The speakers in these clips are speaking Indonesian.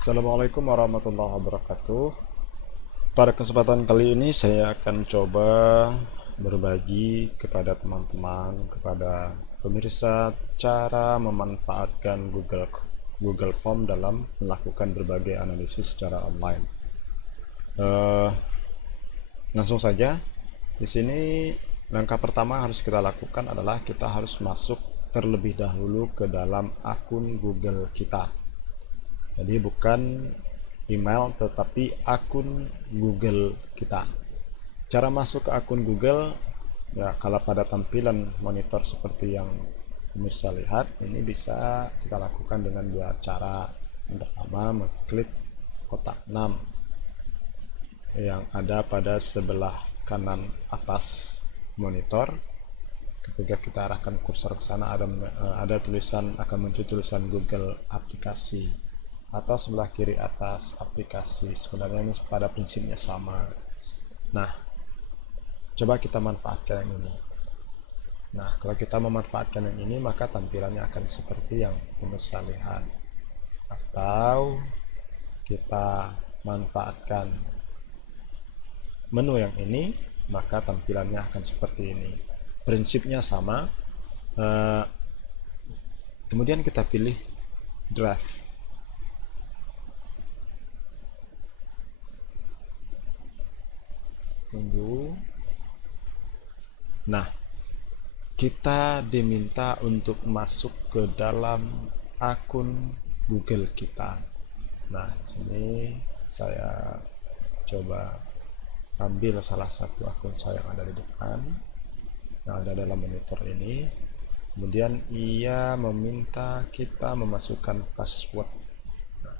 Assalamualaikum warahmatullahi wabarakatuh. Pada kesempatan kali ini saya akan coba berbagi kepada teman-teman, kepada pemirsa cara memanfaatkan Google Form dalam melakukan berbagai analisis secara online. Eh, Langsung saja. Di sini langkah pertama harus kita lakukan adalah kita harus masuk terlebih dahulu ke dalam akun Google kita. Jadi bukan email tetapi akun Google kita. Cara masuk ke akun Google, ya kalau pada tampilan monitor seperti yang pemirsa lihat, ini bisa kita lakukan dengan dua cara. Yang pertama, mengklik kotak 6 yang ada pada sebelah kanan atas monitor. Ketika kita arahkan kursor ke sana, ada tulisan, akan muncul tulisan Google aplikasi, atau sebelah kiri atas aplikasi. Sebenarnya ini pada prinsipnya sama. Nah, coba kita manfaatkan yang ini. Nah, kalau kita memanfaatkan yang ini, maka tampilannya akan seperti yang pemirsa lihat. Atau kita manfaatkan menu yang ini, maka tampilannya akan seperti ini. Prinsipnya sama. Kemudian kita pilih Drive. Tunggu. Nah, kita diminta untuk masuk ke dalam akun Google kita. Nah, sini saya coba ambil salah satu akun saya yang ada di depan, yang ada dalam monitor ini. Kemudian ia meminta kita memasukkan password. Nah,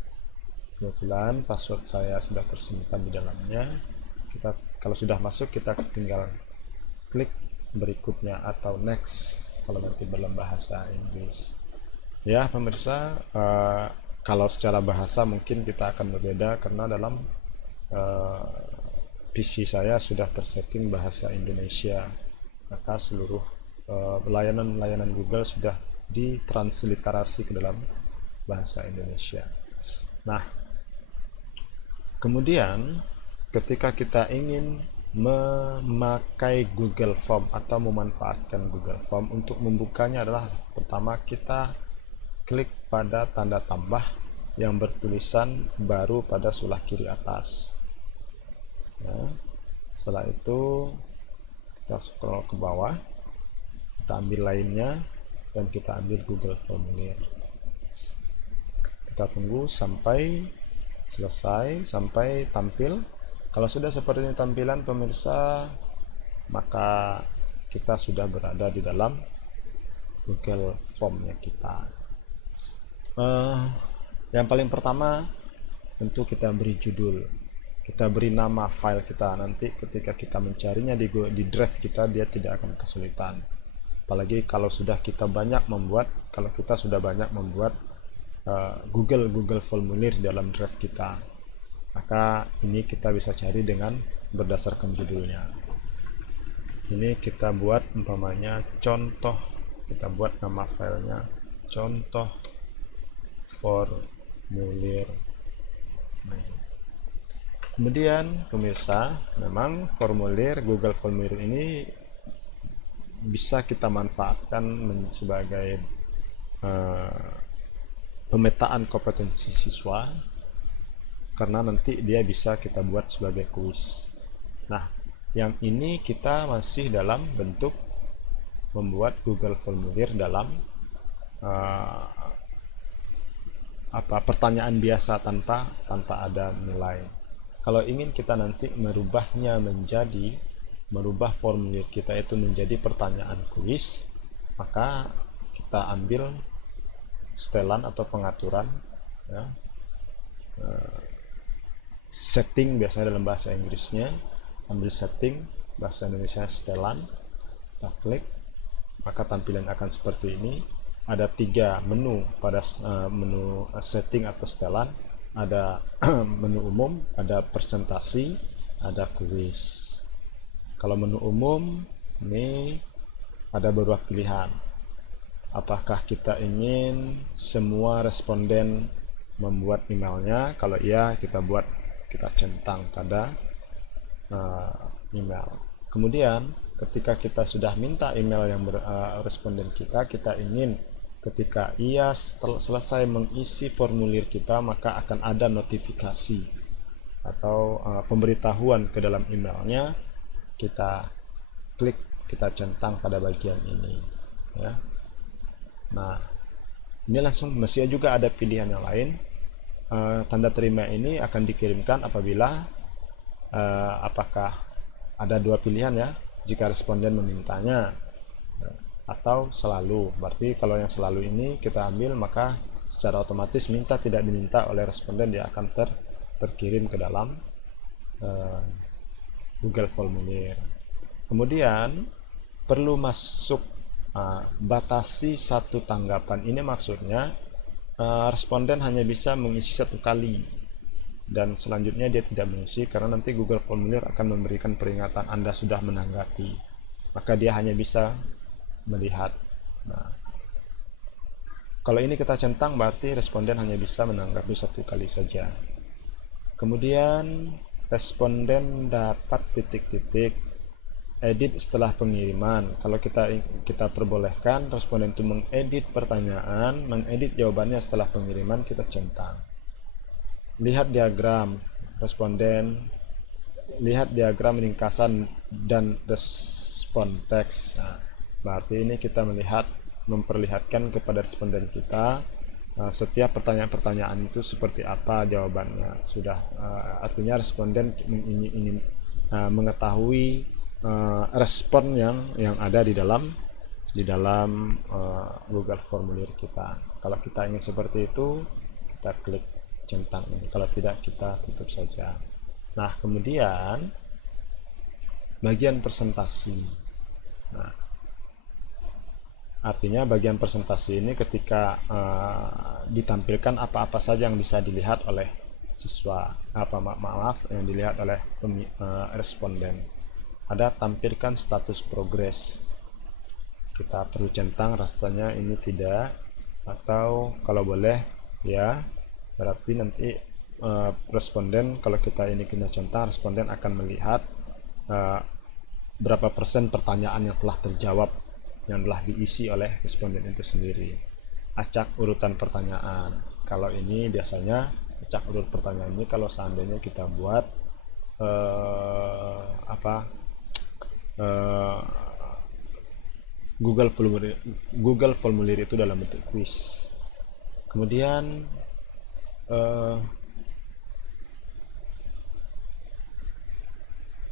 kebetulan password saya sudah tersimpan di dalamnya. Kita kalau sudah masuk, kita tinggal klik berikutnya atau next kalau nanti dalam bahasa Inggris. Ya, pemirsa, kalau secara bahasa mungkin kita akan berbeda karena dalam PC saya sudah tersetting bahasa Indonesia, maka seluruh layanan-layanan Google sudah ditransliterasi ke dalam bahasa Indonesia. Nah, kemudian ketika kita ingin memakai Google Form atau memanfaatkan Google Form, untuk membukanya adalah pertama kita klik pada tanda tambah yang bertulisan baru pada sebelah kiri atas. Nah, setelah itu kita scroll ke bawah, kita ambil lainnya, dan kita ambil Google Formulir. Kita tunggu sampai selesai, sampai tampil. Kalau sudah seperti ini tampilan pemirsa, maka kita sudah berada di dalam Google Form-nya kita. Yang paling pertama tentu kita beri judul, kita beri nama file kita. Nanti ketika kita mencarinya di drive kita, dia tidak akan kesulitan. Apalagi kalau kita sudah banyak membuat Google Formulir dalam drive kita, maka ini kita bisa cari dengan berdasarkan judulnya. Ini kita buat umpamanya contoh, kita buat nama filenya contoh formulir. Kemudian pemirsa, memang Google Formulir ini bisa kita manfaatkan sebagai pemetaan kompetensi siswa, karena nanti dia bisa kita buat sebagai kuis. Nah, yang ini kita masih dalam bentuk membuat Google Formulir dalam pertanyaan biasa tanpa ada nilai. Kalau ingin kita nanti merubah formulir kita itu menjadi pertanyaan kuis, maka kita ambil setelan atau pengaturan, ya, setting biasanya dalam bahasa Inggrisnya, ambil setting, bahasa Indonesia setelan, kita klik, maka tampilan akan seperti ini. Ada 3 menu pada menu setting atau setelan. Ada menu umum, ada presentasi, ada kuis. Kalau menu umum ini ada beberapa pilihan. Apakah kita ingin semua responden membuat emailnya? Kalau iya, kita centang pada email. Kemudian ketika kita sudah minta email yang responden kita ingin ketika ia selesai mengisi formulir kita, maka akan ada notifikasi atau pemberitahuan ke dalam emailnya. Kita klik, kita centang pada bagian ini, ya. Nah, ini langsung mestinya juga ada pilihan yang lain. Tanda terima ini akan dikirimkan apabila apakah ada dua pilihan, ya, jika responden memintanya atau selalu. Berarti kalau yang selalu ini kita ambil, maka secara otomatis minta tidak diminta oleh responden dia akan terkirim ke dalam Google Formulir. Kemudian perlu masuk batasi satu tanggapan. Ini maksudnya responden hanya bisa mengisi satu kali dan selanjutnya dia tidak mengisi, karena nanti Google Formulir akan memberikan peringatan Anda sudah menanggapi, maka dia hanya bisa melihat. Nah, kalau ini kita centang berarti responden hanya bisa menanggapi satu kali saja. Kemudian responden dapat titik-titik edit setelah pengiriman. Kalau kita perbolehkan responden itu mengedit pertanyaan, mengedit jawabannya setelah pengiriman, kita centang. Lihat diagram responden, lihat diagram ringkasan dan respon teks. Nah, berarti ini kita memperlihatkan kepada responden kita setiap pertanyaan-pertanyaan itu seperti apa jawabannya. Sudah artinya responden ingin mengetahui respon yang ada di dalam Google Formulir kita. Kalau kita ingin seperti itu, kita klik centang ini. Kalau tidak, kita tutup saja. Nah, kemudian bagian presentasi. Nah, artinya bagian presentasi ini ketika ditampilkan apa-apa saja yang bisa dilihat oleh siswa, yang dilihat oleh responden. Ada tampilkan status progres. Kita perlu centang, rasanya ini tidak, atau kalau boleh ya, berarti nanti responden, kalau kita centang, responden akan melihat berapa persen pertanyaan yang telah terjawab, yang telah diisi oleh responden itu sendiri. Acak urutan pertanyaan. Kalau ini biasanya acak urut pertanyaan ini kalau seandainya kita buat Google Formulir itu dalam bentuk quiz. Kemudian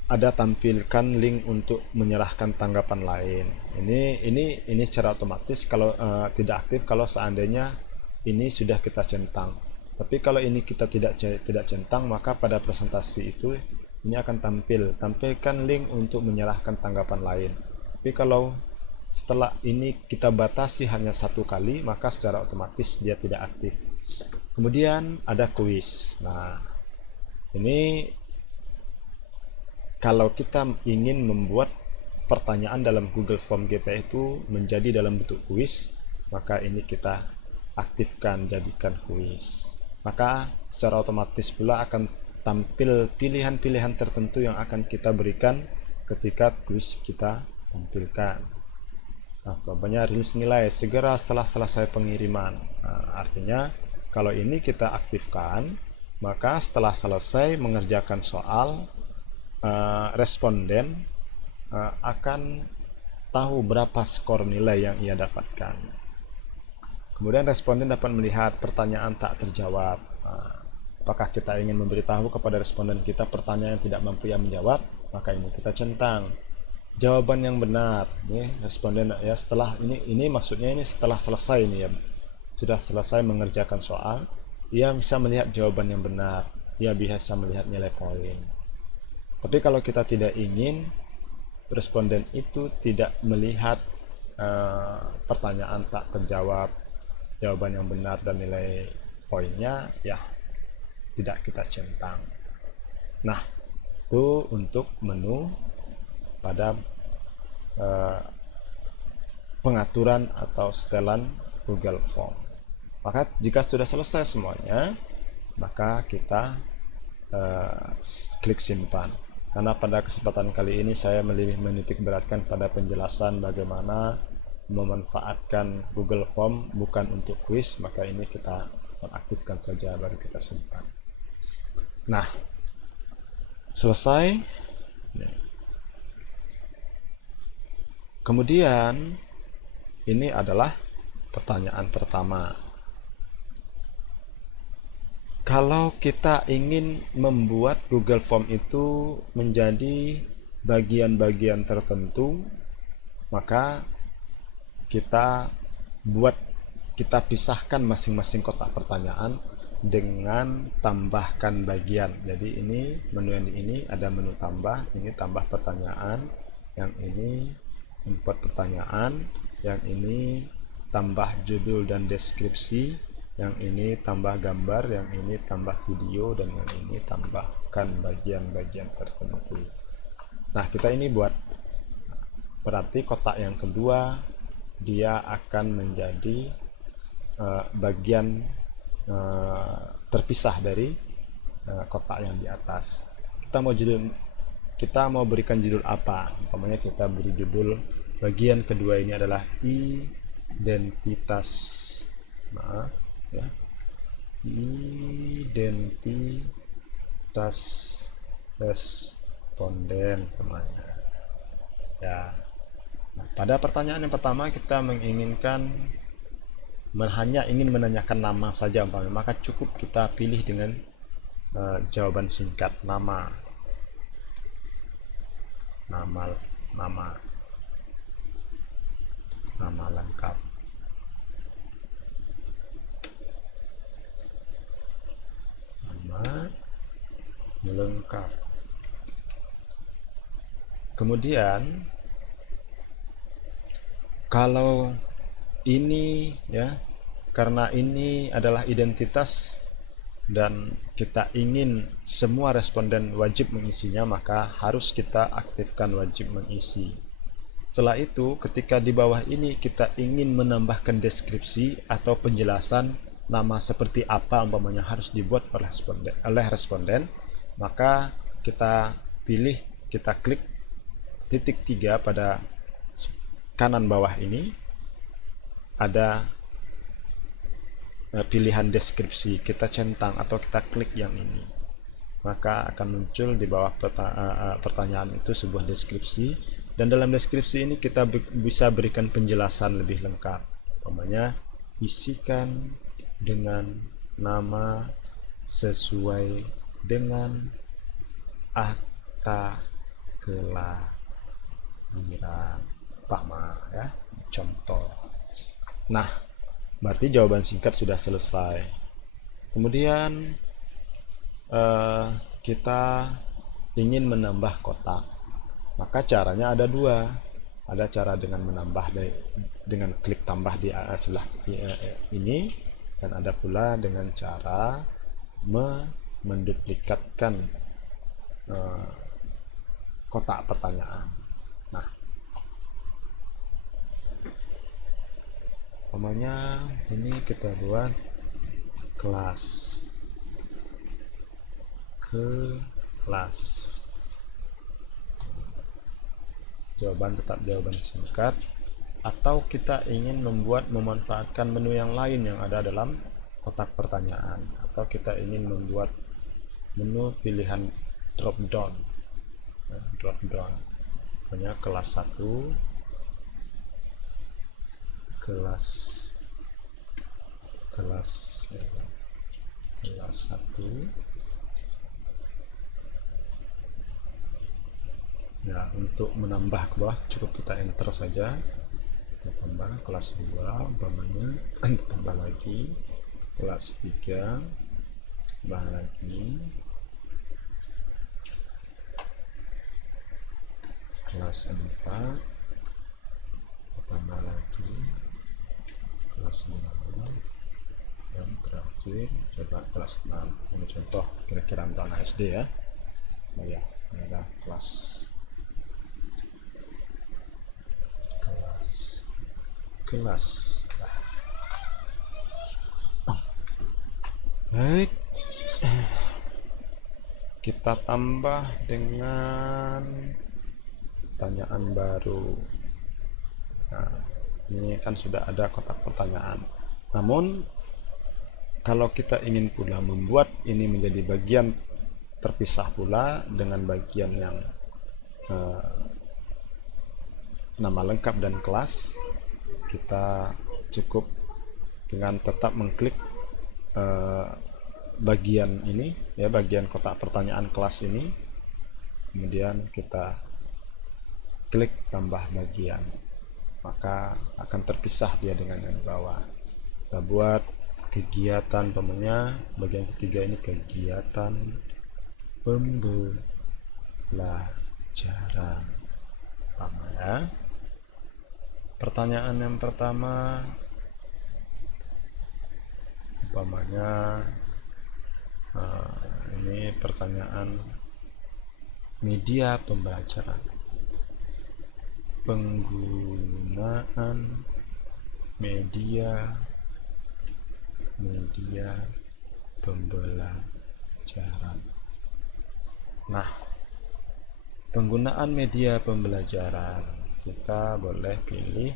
ada tampilkan link untuk menyerahkan tanggapan lain. Ini secara otomatis kalau tidak aktif kalau seandainya ini sudah kita centang. Tapi kalau ini kita tidak centang, maka pada presentasi itu ini akan tampilkan link untuk menyerahkan tanggapan lain. Tapi kalau setelah ini kita batasi hanya satu kali, maka secara otomatis dia tidak aktif. Kemudian ada kuis. Nah, ini kalau kita ingin membuat pertanyaan dalam Google Form kita itu menjadi dalam bentuk kuis, maka ini kita aktifkan, jadikan kuis. Maka secara otomatis pula akan tampil pilihan-pilihan tertentu yang akan kita berikan ketika kuis kita tampilkan. Nah, contohnya rilis nilai segera setelah selesai pengiriman. Nah, artinya kalau ini kita aktifkan, maka setelah selesai mengerjakan soal, responden akan tahu berapa skor nilai yang ia dapatkan. Kemudian responden dapat melihat pertanyaan tak terjawab. Apakah kita ingin memberitahu kepada responden kita pertanyaan yang tidak mampu ia menjawab, maka ini kita centang. Jawaban yang benar. Ini responden ya, setelah ini maksudnya ini setelah selesai ini ya. Sudah selesai mengerjakan soal, ia bisa melihat jawaban yang benar. Ia bisa melihat nilai poin. Tapi kalau kita tidak ingin responden itu tidak melihat pertanyaan tak terjawab, jawaban yang benar dan nilai poinnya, ya tidak kita centang. Nah, itu untuk menu pada pengaturan atau setelan Google Form. Maka jika sudah selesai semuanya, maka kita klik simpan. Karena pada kesempatan kali ini saya lebih menitik beratkan pada penjelasan bagaimana memanfaatkan Google Form bukan untuk kuis, maka ini kita nonaktifkan saja baru kita simpan. Nah, selesai. Kemudian ini adalah pertanyaan pertama. Kalau kita ingin membuat Google Form itu menjadi bagian-bagian tertentu, maka kita kita pisahkan masing-masing kotak pertanyaan dengan tambahkan bagian. Jadi ini menu ini ada menu tambah, ini tambah pertanyaan, yang ini import pertanyaan, yang ini tambah judul dan deskripsi, yang ini tambah gambar, yang ini tambah video, dan yang ini tambahkan bagian-bagian tertentu. Nah, kita ini buat, berarti kotak yang kedua dia akan menjadi bagian terpisah dari kotak yang di atas. Kita mau berikan judul apa? Umpamanya kita beri judul bagian kedua ini adalah identitas. Ya, identitas responden namanya. Ya. Nah, pada pertanyaan yang pertama kita menginginkan hanya ingin menanyakan nama saja umpamanya, maka cukup kita pilih dengan jawaban singkat nama lengkap. Lengkap. Kemudian kalau ini ya, karena ini adalah identitas dan kita ingin semua responden wajib mengisinya, maka harus kita aktifkan wajib mengisi. Setelah itu, ketika di bawah ini kita ingin menambahkan deskripsi atau penjelasan nama seperti apa umpamanya harus dibuat oleh responden, maka kita klik titik 3 pada kanan bawah ini, ada pilihan deskripsi, kita centang atau kita klik yang ini, maka akan muncul di bawah pertanyaan itu sebuah deskripsi, dan dalam deskripsi ini kita bisa berikan penjelasan lebih lengkap. Umpamanya, isikan dengan nama sesuai dengan akta kelahiran Pama, ya, contoh. Nah, berarti jawaban singkat sudah selesai. Kemudian kita ingin menambah kotak, maka caranya ada dua. Ada cara dengan menambah dengan klik tambah di sebelah ini, dan ada pula dengan cara menduplikatkan kotak pertanyaan. Nah, umpamanya ini kita buat kelas jawaban tetap jawaban singkat, atau kita ingin memanfaatkan menu yang lain yang ada dalam kotak pertanyaan, atau kita ingin membuat menu pilihan drop down, punya kelas 1, kelas 1. Ya, untuk menambah ke bawah cukup kita enter saja. Kita tambah kelas 2 umpamanya, tambah lagi kelas 3, tambah lagi kelas 4, tambah lagi kelas 5, dan terakhir coba kelas 6. Ini contoh kira-kira untuk anak SD ya. Nah, ya, ini adalah kelas Baik, kita tambah dengan pertanyaan baru. Nah, ini kan sudah ada kotak pertanyaan. Namun, kalau kita ingin pula membuat ini menjadi bagian terpisah pula dengan bagian yang eh, nama lengkap dan kelas, kita cukup dengan tetap mengklik eh, bagian ini, ya, bagian kotak pertanyaan kelas ini, kemudian kita klik tambah bagian, maka akan terpisah dia dengan yang bawah. Kita buat kegiatan temennya, bagian ketiga ini kegiatan pembelajaran. Pertama, ya, pertanyaan yang pertama umpamanya ini pertanyaan media pembelajaran, penggunaan media pembelajaran. Nah, penggunaan media pembelajaran, kita boleh pilih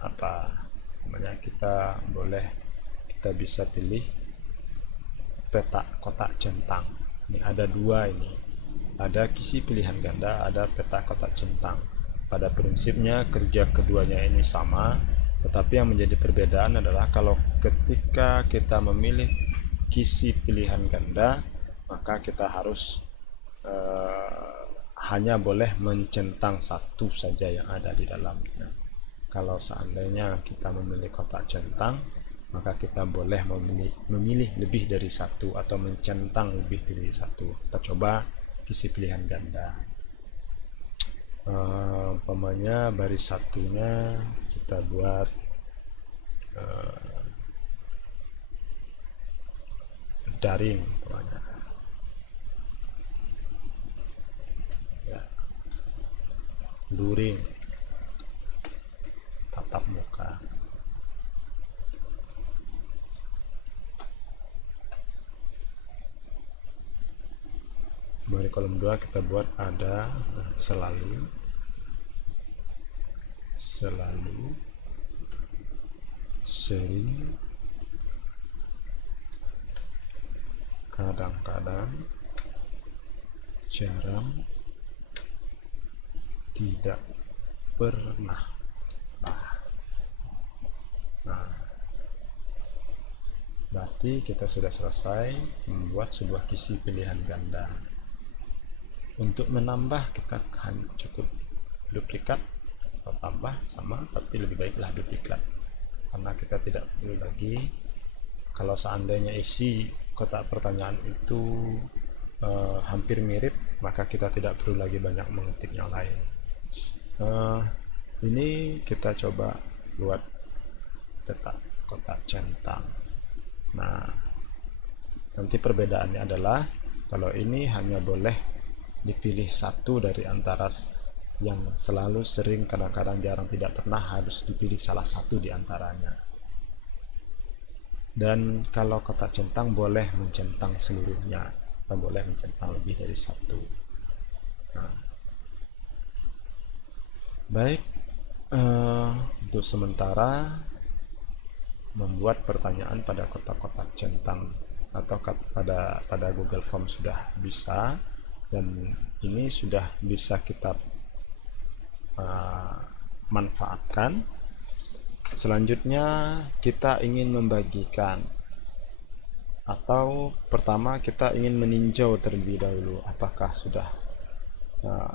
apa namanya, kita bisa pilih peta kotak centang. Ini ada dua, ini ada kisi pilihan ganda, ada peta kotak centang. Pada prinsipnya kerja keduanya ini sama, tetapi yang menjadi perbedaan adalah kalau ketika kita memilih kisi pilihan ganda, maka kita harus hanya boleh mencentang satu saja yang ada di dalamnya. Kalau seandainya kita memilih kotak centang, maka kita boleh memilih lebih dari satu atau mencentang lebih dari satu. Kita coba kisi pilihan ganda. Umpamanya baris satunya kita buat daring, umpamanya. Ya, luring, tatap muka. Dari kolom 2 kita buat ada selalu, sering, kadang-kadang, jarang, tidak pernah. Nah, berarti kita sudah selesai membuat sebuah kisi pilihan ganda. Untuk menambah kita cukup duplikat atau tambah sama, tapi lebih baiklah duplikat karena kita tidak perlu lagi. Kalau seandainya isi kotak pertanyaan itu hampir mirip, maka kita tidak perlu lagi banyak mengetik yang lain. Ini kita coba buat peta kotak centang. Nah, nanti perbedaannya adalah kalau ini hanya boleh dipilih satu dari antara yang selalu, sering, kadang-kadang, jarang, tidak pernah, harus dipilih salah satu di antaranya. Dan kalau kotak centang boleh mencentang seluruhnya atau boleh mencentang lebih dari satu. Nah, baik, untuk sementara membuat pertanyaan pada kotak-kotak centang atau pada Google Form sudah bisa, dan ini sudah bisa kita manfaatkan. Selanjutnya kita ingin membagikan, atau pertama kita ingin meninjau terlebih dahulu apakah sudah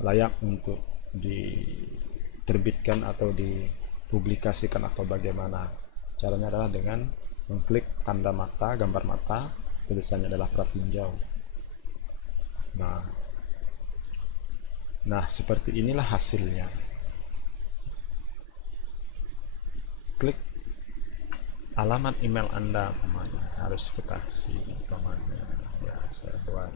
layak untuk diterbitkan atau dipublikasikan atau bagaimana. Caranya adalah dengan mengklik tanda mata, gambar mata, tulisannya adalah pratinjau. Nah, seperti inilah hasilnya. Klik alamat email Anda, harus kita kasih namanya. Ya, saya buat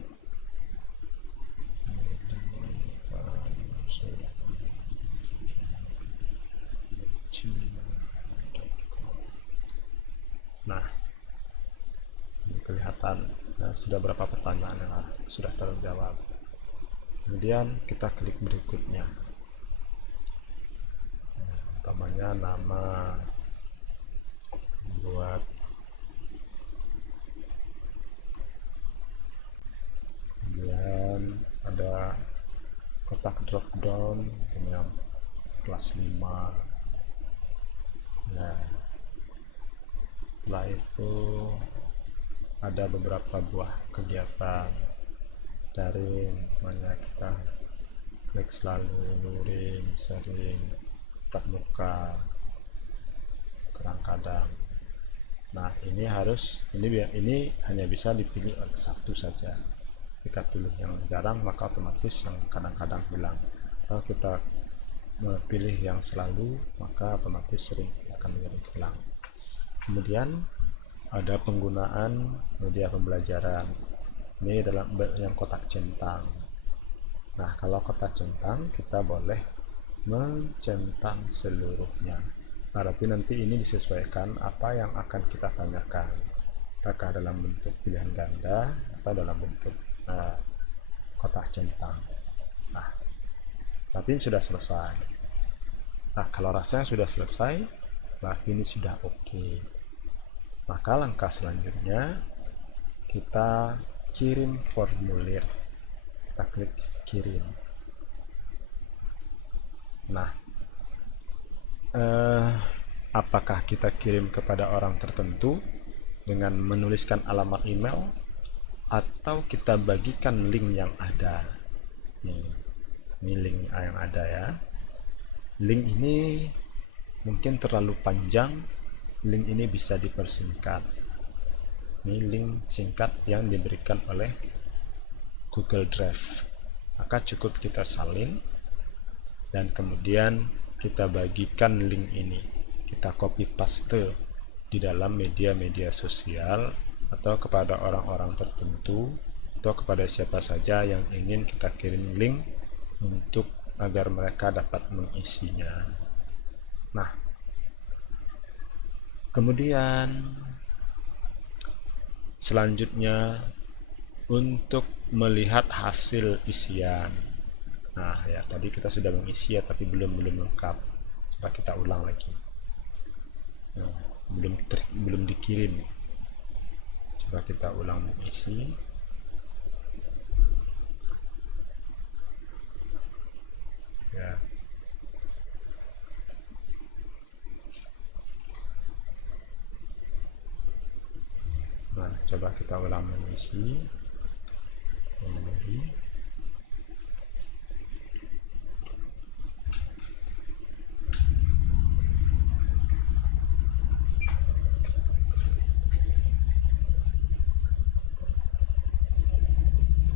nah, kelihatan sudah berapa pertanyaan yang sudah terjawab. Kemudian kita klik berikutnya, utamanya nama, buat kemudian ada kotak drop down dengan kelas 5. Nah, setelah itu ada beberapa buah kegiatan daring, semuanya kita klik selalu, luring, sering, tatap muka, kadang-kadang. Nah, ini hanya bisa dipilih satu saja. Jika pilih yang jarang, maka otomatis yang kadang-kadang hilang. Kalau kita pilih yang selalu, maka otomatis sering akan hilang. Kemudian ada penggunaan media pembelajaran. Ini dalam yang kotak centang. Nah, kalau kotak centang kita boleh mencentang seluruhnya. Berarti nanti ini disesuaikan apa yang akan kita tanyakan, apakah dalam bentuk pilihan ganda atau dalam bentuk kotak centang. Nah, tapi ini sudah selesai. Nah, kalau rasanya sudah selesai, berarti ini sudah oke. Maka langkah selanjutnya kita kirim formulir. Kita klik kirim. Nah, apakah kita kirim kepada orang tertentu dengan menuliskan alamat email, atau kita bagikan link yang ada? Ini link yang ada ya. Link ini mungkin terlalu panjang, link ini bisa dipersingkat. Ini link singkat yang diberikan oleh Google Drive. Maka cukup kita salin dan kemudian kita bagikan link ini, kita copy paste di dalam media-media sosial atau kepada orang-orang tertentu atau kepada siapa saja yang ingin kita kirim link untuk agar mereka dapat mengisinya. Nah, kemudian selanjutnya untuk melihat hasil isian. Nah, ya tadi kita sudah mengisi ya, tapi belum lengkap. Coba kita ulang lagi. Nah, belum dikirim. Coba kita ulang mengisi. Ya. Nah, coba kita ulang mengisi.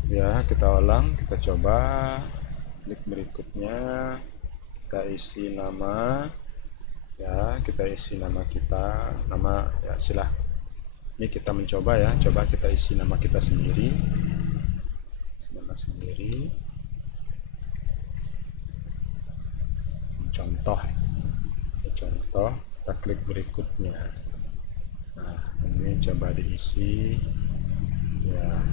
Ya, kita ulang, kita coba klik berikutnya, kita isi nama ya, kita isi nama kita, nama ya silah. Ini kita mencoba ya, coba kita isi nama kita sendiri, nama sendiri, contoh, kita klik berikutnya. Nah, ini coba diisi ya.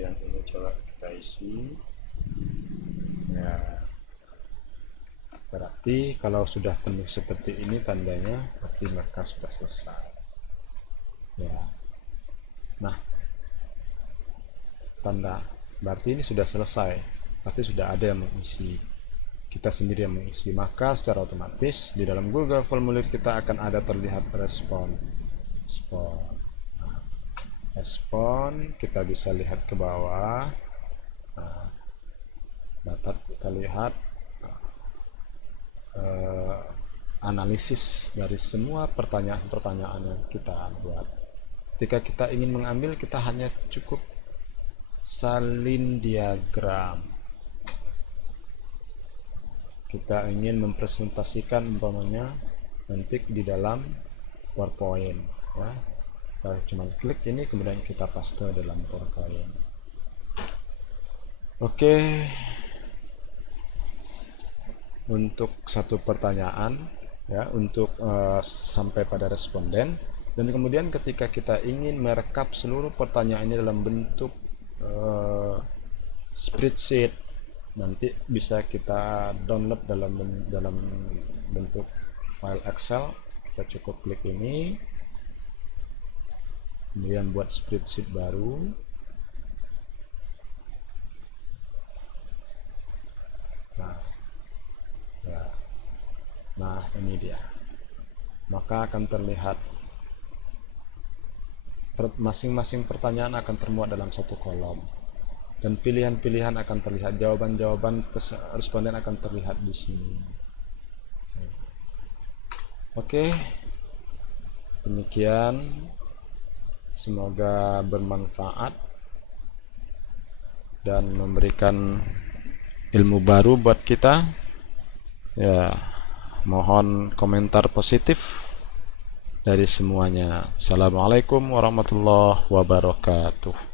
Yang ini coba kita isi ya. Berarti kalau sudah penuh seperti ini tandanya berarti maka sudah selesai ya. Nah, tanda berarti ini sudah selesai, berarti sudah ada yang mengisi, kita sendiri yang mengisi, maka secara otomatis di dalam Google Formulir kita akan ada terlihat respon. Respon kita bisa lihat ke bawah. Nah, dapat kita lihat analisis dari semua pertanyaan-pertanyaan yang kita buat. Ketika kita ingin mengambil, kita hanya cukup salin diagram. Kita ingin mempresentasikan umpamanya nanti di dalam PowerPoint ya. Kita cuma klik ini, kemudian kita paste dalam PowerPoint. Oke. Untuk satu pertanyaan ya, untuk sampai pada responden. Dan kemudian ketika kita ingin merekap seluruh pertanyaannya dalam bentuk spreadsheet, nanti bisa kita download dalam bentuk file Excel. Kita cukup klik ini, kemudian buat spreadsheet baru. Nah, ini dia. Maka akan terlihat masing-masing pertanyaan akan termuat dalam satu kolom, dan pilihan-pilihan akan terlihat, jawaban-jawaban responden akan terlihat di sini. Oke, demikian, semoga bermanfaat dan memberikan ilmu baru buat kita. Ya, mohon komentar positif dari semuanya. Assalamualaikum warahmatullahi wabarakatuh.